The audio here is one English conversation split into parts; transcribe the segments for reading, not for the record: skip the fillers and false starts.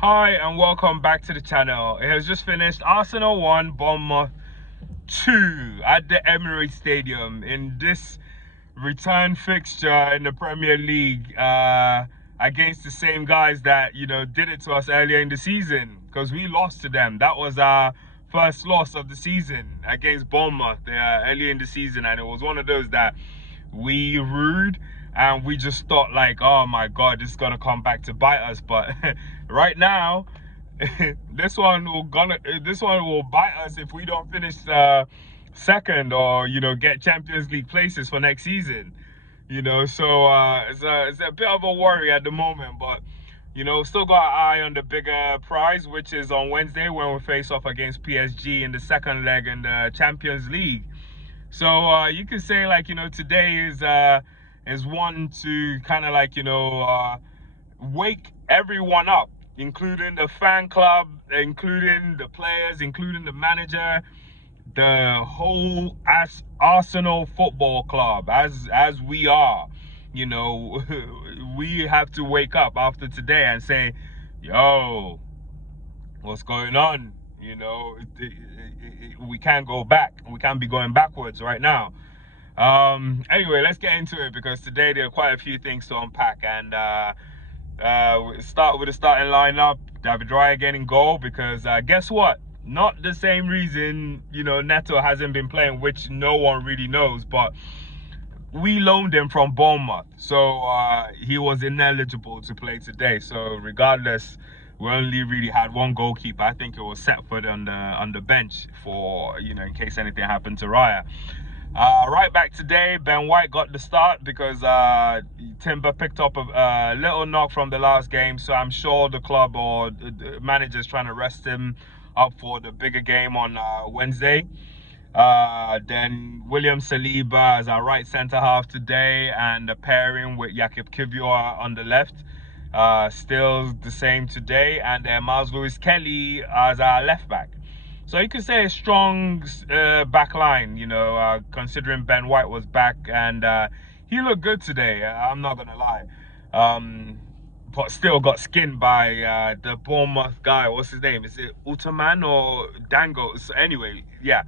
Hi and welcome back to the channel. It has just finished Arsenal 1, Bournemouth 2 at the Emirates Stadium in this return fixture in the Premier League against the same guys that, did it to us earlier in the season, because we lost to them. That was our first loss of the season against Bournemouth earlier in the season, and it was one of those that we rued and we just thought like, oh my god, this is gonna come back to bite us. But right now this one will bite us if we don't finish second or get Champions League places for next season. So it's a bit of a worry at the moment, but still got our eye on the bigger prize, which is on Wednesday when we face off against PSG in the second leg in the Champions League. So you could say, like, today is one to kind of like, wake everyone up, including the fan club, including the players, including the manager, the whole Arsenal Football Club, as we are. We have to wake up after today and say, yo, what's going on? We can't go back. We can't be going backwards right now. Anyway, let's get into it, because today there are quite a few things to unpack. And we start with the starting lineup. David Raya again in goal, because guess what? Not the same reason Neto hasn't been playing, which no one really knows, but we loaned him from Bournemouth, so he was ineligible to play today. So regardless, we only really had one goalkeeper. I think it was Setford on the bench for in case anything happened to Raya. Right back today, Ben White got the start because Timber picked up a little knock from the last game, so I'm sure the club or the manager's trying to rest him up for the bigger game on Wednesday. Then William Saliba as our right centre half today, and the pairing with Kiwior on the left, still the same today, and then Miles Lewis Kelly as our left back. So you could say a strong back line, considering Ben White was back, and he looked good today, I'm not gonna lie. But still got skinned by the Bournemouth guy. What's his name? Is it Utaman or Dango? So anyway, yeah.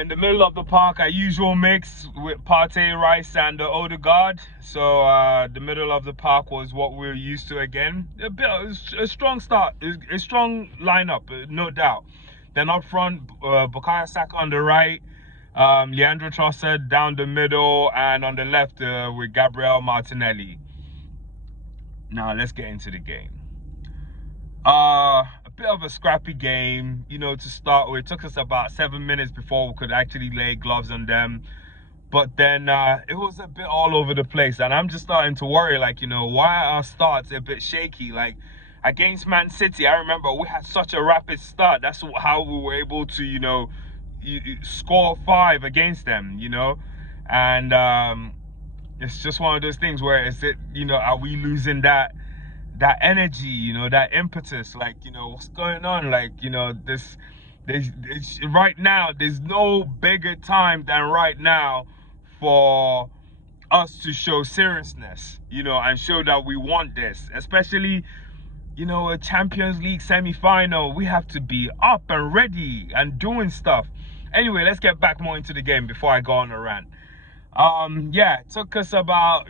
In the middle of the park, our usual mix with Partey, Rice, and Odegaard. So the middle of the park was what we're used to again. A strong start, a strong lineup, no doubt. Then up front, Bukayo Saka on the right, Leandro Trossard down the middle, and on the left with Gabriel Martinelli. Now let's get into the game. A bit of a scrappy game, to start with. It took us about 7 minutes before we could actually lay gloves on them. But then it was a bit all over the place, and I'm just starting to worry, like, why are our starts a bit shaky? Like against Man City, I remember we had such a rapid start. That's how we were able to, score 5 against them, and it's just one of those things where are we losing that energy, that impetus? Like, what's going on? Like, this right now, there's no bigger time than right now for us to show seriousness, and show that we want this, especially a Champions League semi-final. We have to be up and ready and doing stuff. Anyway, let's get back more into the game before I go on a rant. Yeah, it took us about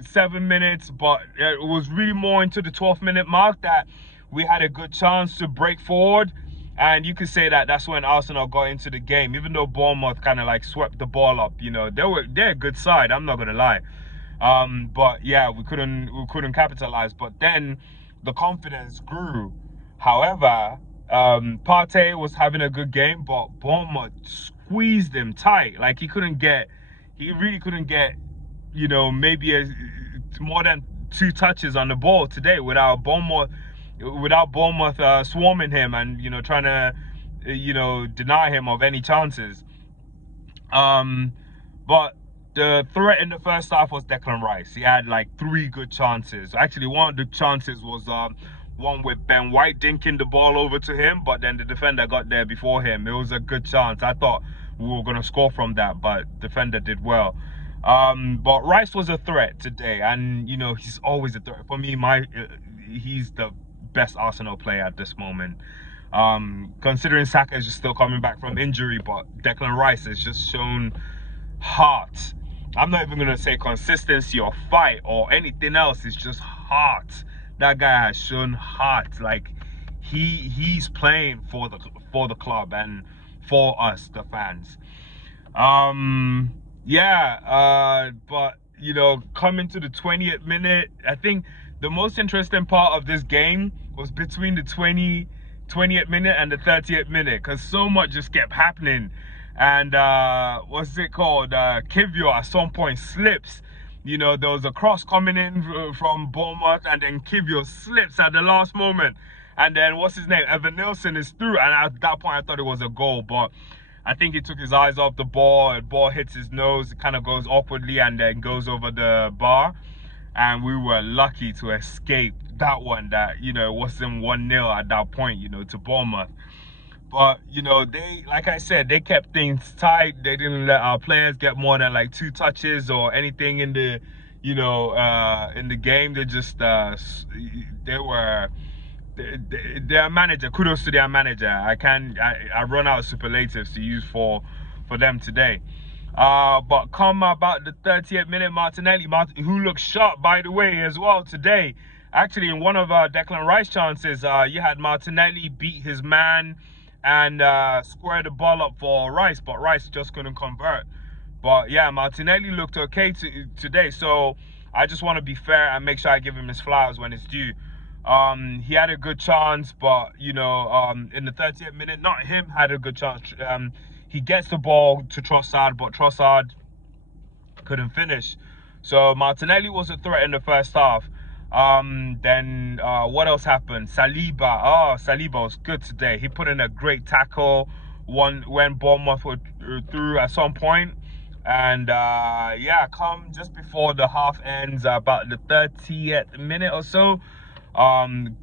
7 minutes, but it was really more into the 12th minute mark that we had a good chance to break forward, and you could say that that's when Arsenal got into the game. Even though Bournemouth kind of like swept the ball up, they're a good side, I'm not gonna lie, but yeah, we couldn't capitalize. But then the confidence grew. However, Partey was having a good game, but Bournemouth squeezed him tight. Like he really couldn't get maybe more than 2 touches on the ball today without Bournemouth swarming him and trying to deny him of any chances. But the threat in the first half was Declan Rice. He had like 3 good chances. Actually, one of the chances was one with Ben White dinking the ball over to him, but then the defender got there before him. It was a good chance. I thought we were going to score from that, but defender did well. But Rice was a threat today, and you know he's always a threat for me. He's the best Arsenal player at this moment. Considering Saka is just still coming back from injury, but Declan Rice has just shown heart. I'm not even gonna say consistency or fight or anything else. It's just heart. That guy has shown heart. Like he's playing for the club and for us, the fans. But you know, coming to the 20th minute, I think the most interesting part of this game was between the 20th minute and the 30th minute, because so much just kept happening. And what's it called? Kiwior at some point slips. You know, there was a cross coming in from Bournemouth, and then Kiwior slips at the last moment. And then what's his name? Evan Nilsson is through, and at that point I thought it was a goal, but I think he took his eyes off the ball. The ball hits his nose, it kind of goes awkwardly and then goes over the bar. And we were lucky to escape that one. That, you know, it wasn't 1-0 at that point, you know, to Bournemouth. But, you know, they, like I said, they kept things tight. They didn't let our players get more than like 2 touches or anything in the, you know, in the game. They just, they were, their manager, kudos to their manager. I run out of superlatives to use for them today. But come about the 30th minute, Martinelli, who looked sharp, by the way, as well today. Actually, in one of Declan Rice chances, you had Martinelli beat his man and square the ball up for Rice, but Rice just couldn't convert. But yeah, Martinelli looked okay today, so I just want to be fair and make sure I give him his flowers when it's due. He had a good chance, but you know, in the 30th minute, not him had a good chance. He gets the ball to Trossard, but Trossard couldn't finish. So Martinelli was a threat in the first half. Then what else happened? Saliba. Saliba was good today. He put in a great tackle when Bournemouth were through at some point. And yeah, come just before the half ends, about the 30th minute or so,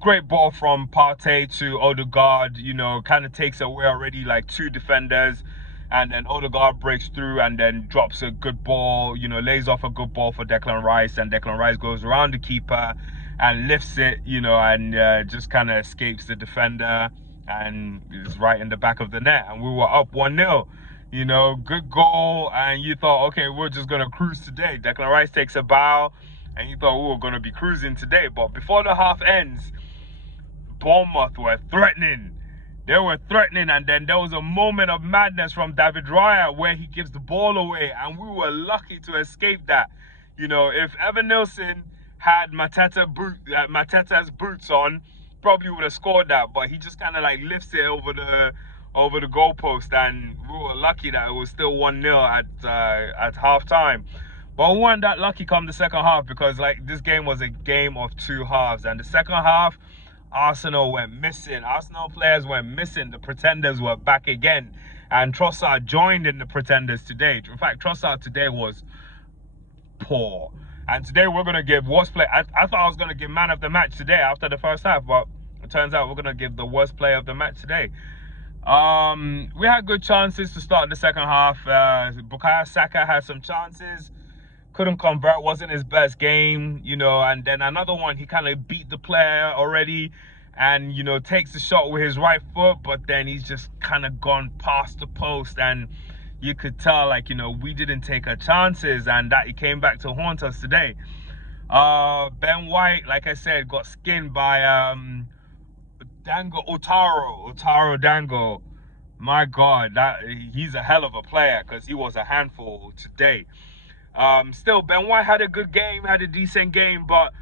great ball from Partey to Odegaard, you know, kind of takes away already like 2 defenders, and then Odegaard breaks through and then drops a good ball, you know, lays off a good ball for Declan Rice, and Declan Rice goes around the keeper and lifts it, you know, and just kind of escapes the defender and is right in the back of the net, and we were up 1-0. You know, good goal, and you thought, okay, we're just gonna cruise today. Declan Rice takes a bow, and you thought we were going to be cruising today. But before the half ends, Bournemouth were threatening. They were threatening, and then there was a moment of madness from David Raya where he gives the ball away, and we were lucky to escape that. You know, if Evan Nilsson had Mateta's boots on, probably would have scored that, but he just kind of like lifts it over the goalpost, and we were lucky that it was still 1-0 at half time. But we weren't that lucky come the second half, because like this game was a game of 2 halves, and the second half, Arsenal went missing. Arsenal players went missing. The pretenders were back again, and Trossard joined in the pretenders today. In fact, Trossard today was poor, and today we're gonna give worst player. I thought I was gonna give man of the match today after the first half, but it turns out we're gonna give the worst player of the match today. We had good chances to start the second half. Bukayo Saka had some chances, couldn't convert, wasn't his best game, you know, and then another one, he kind of beat the player already and, you know, takes the shot with his right foot, but then he's just kind of gone past the post, and you could tell, like, you know, we didn't take our chances, and that he came back to haunt us today. Ben White, like I said, got skinned by Otaro Dango. My God, he's a hell of a player, because he was a handful today. Still, Ben White had a good game, had a decent game, but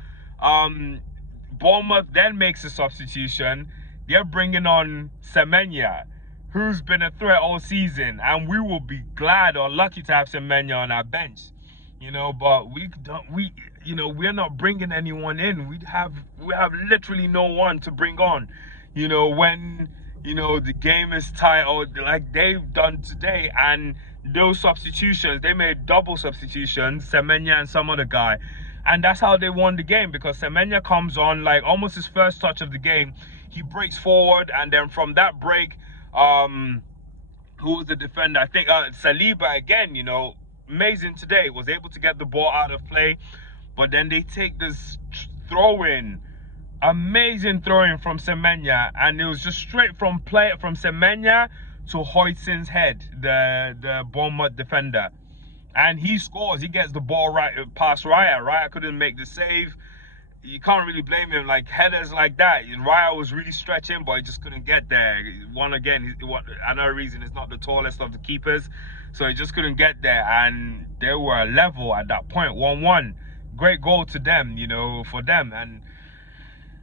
Bournemouth then makes a substitution. They're bringing on Semenya, who's been a threat all season, and we will be glad or lucky to have Semenya on our bench, you know. But we're not bringing anyone in. We have literally no one to bring on, you know, when, you know, the game is tight, or like they've done today. And those substitutions, they made double substitutions, Semenya and some other guy, and that's how they won the game, because Semenya comes on like almost his first touch of the game, he breaks forward, and then from that break, who was the defender? I think Saliba again, you know, amazing today. Was able to get the ball out of play, but then they take this throw-in, amazing throw-in from Semenya, and it was just straight from Semenya to Hoytson's head, the Bournemouth defender, and he scores. He gets the ball right past Raya. Raya couldn't make the save. You can't really blame him. Like, headers like that, Raya was really stretching, but he just couldn't get there. Another reason, he's not the tallest of the keepers, so he just couldn't get there, and they were level at that point, 1-1. Great goal to them, you know, for them, and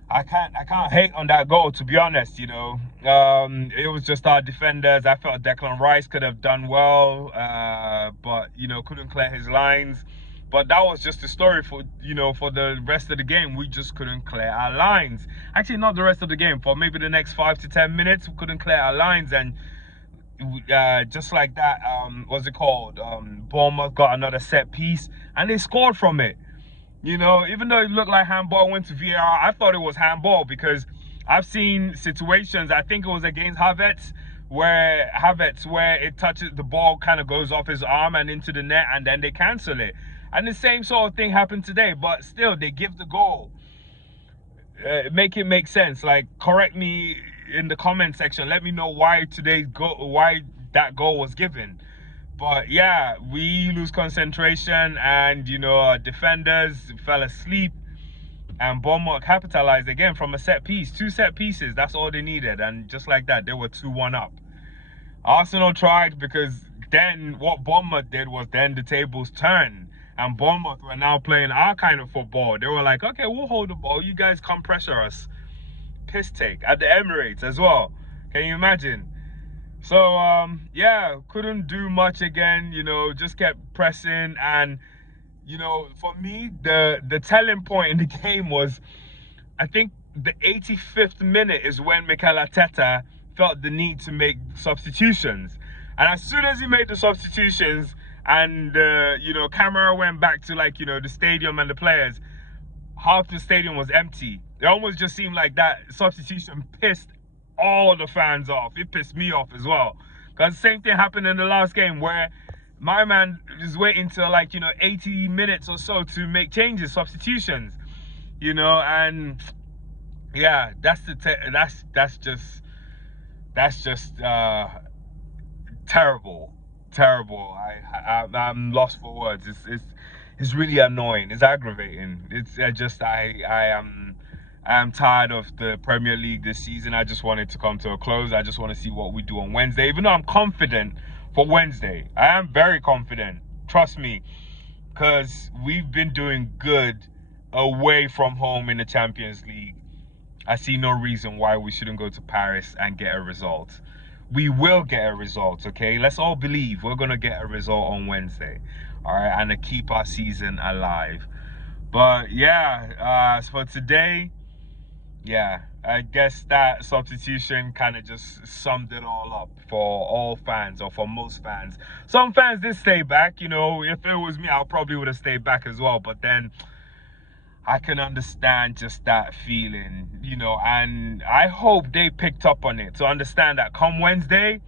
I can't hate on that goal, to be honest, you know. It was just our defenders. I felt Declan Rice could have done well, but, you know, couldn't clear his lines. But that was just the story for, you know, for the rest of the game. We just couldn't clear our lines. Actually, not the rest of the game. For maybe the next 5 to 10 minutes, we couldn't clear our lines. And just like that, what's it called? Bournemouth got another set piece, and they scored from it. You know, even though it looked like handball, went to VAR, I thought it was handball, because I've seen situations, I think it was against Havertz, where it touches, the ball kind of goes off his arm and into the net, and then they cancel it. And the same sort of thing happened today, but still, they give the goal. Make it make sense. Like, correct me in the comment section. Let me know why that goal was given. But yeah, we lose concentration, and, you know, our defenders fell asleep, and Bournemouth capitalized again from a set piece. 2 set pieces, that's all they needed, and just like that, they were 2-1 up. Arsenal tried, because then what Bournemouth did was then the tables turned. And Bournemouth were now playing our kind of football. They were like, okay, we'll hold the ball. You guys come pressure us. Piss take at the Emirates as well. Can you imagine? So, yeah, couldn't do much again. You know, just kept pressing. And, you know, for me, the telling point in the game was, I think the 85th minute is when Mikel Arteta felt the need to make substitutions. And as soon as he made the substitutions, and, you know, camera went back to, like, you know, the stadium and the players, half the stadium was empty. It almost just seemed like that substitution pissed all the fans off. It pissed me off as well. Because the same thing happened in the last game, where my man is waiting till, like, you know, 80 minutes or so to make changes, substitutions, you know. And yeah, that's just terrible. I'm lost for words. It's really annoying. It's aggravating. It's I am tired of the Premier League this season. I just want it to come to a close. I just want to see what we do on Wednesday. Even though I'm confident for Wednesday, I am very confident. Trust me, because we've been doing good away from home in the Champions League. I see no reason why we shouldn't go to Paris and get a result. We will get a result, okay? Let's all believe we're going to get a result on Wednesday, all right? And to keep our season alive. But yeah, as for today, yeah, I guess that substitution kind of just summed it all up for all fans, or for most fans. Some fans did stay back, you know. If it was me, I probably would have stayed back as well. But then I can understand just that feeling, you know, and I hope they picked up on it to understand that come Wednesday,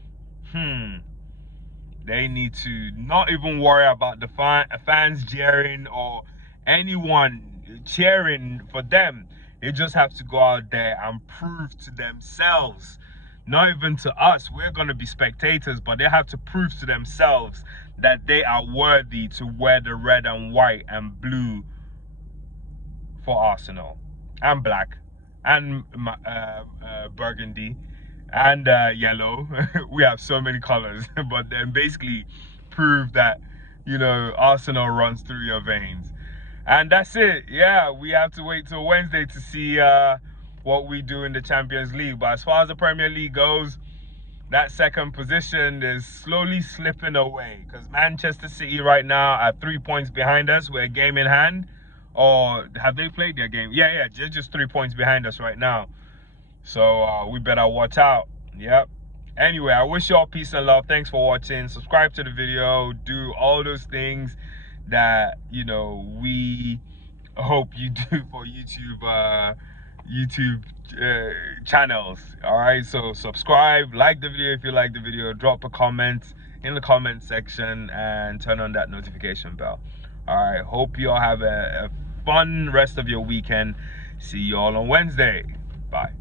they need to not even worry about the fans jeering or anyone cheering for them. They just have to go out there and prove to themselves, not even to us, we're going to be spectators, but they have to prove to themselves that they are worthy to wear the red and white and blue for Arsenal, and black, and burgundy, and yellow. We have so many colors, but then basically prove that, you know, Arsenal runs through your veins. And that's it. Yeah, we have to wait till Wednesday to see what we do in the Champions League. But as far as the Premier League goes, that second position is slowly slipping away, because Manchester City right now are 3 points behind us. We're a game in hand. Or have they played their game? Yeah, they're just 3 points behind us right now. So we better watch out. Yep. Anyway, I wish you all peace and love. Thanks for watching. Subscribe to the video. Do all those things that, you know, we hope you do for YouTube channels. All right, so subscribe, like the video if you like the video, drop a comment in the comment section and turn on that notification bell. All right, hope you all have a fun rest of your weekend. See you all on Wednesday. Bye.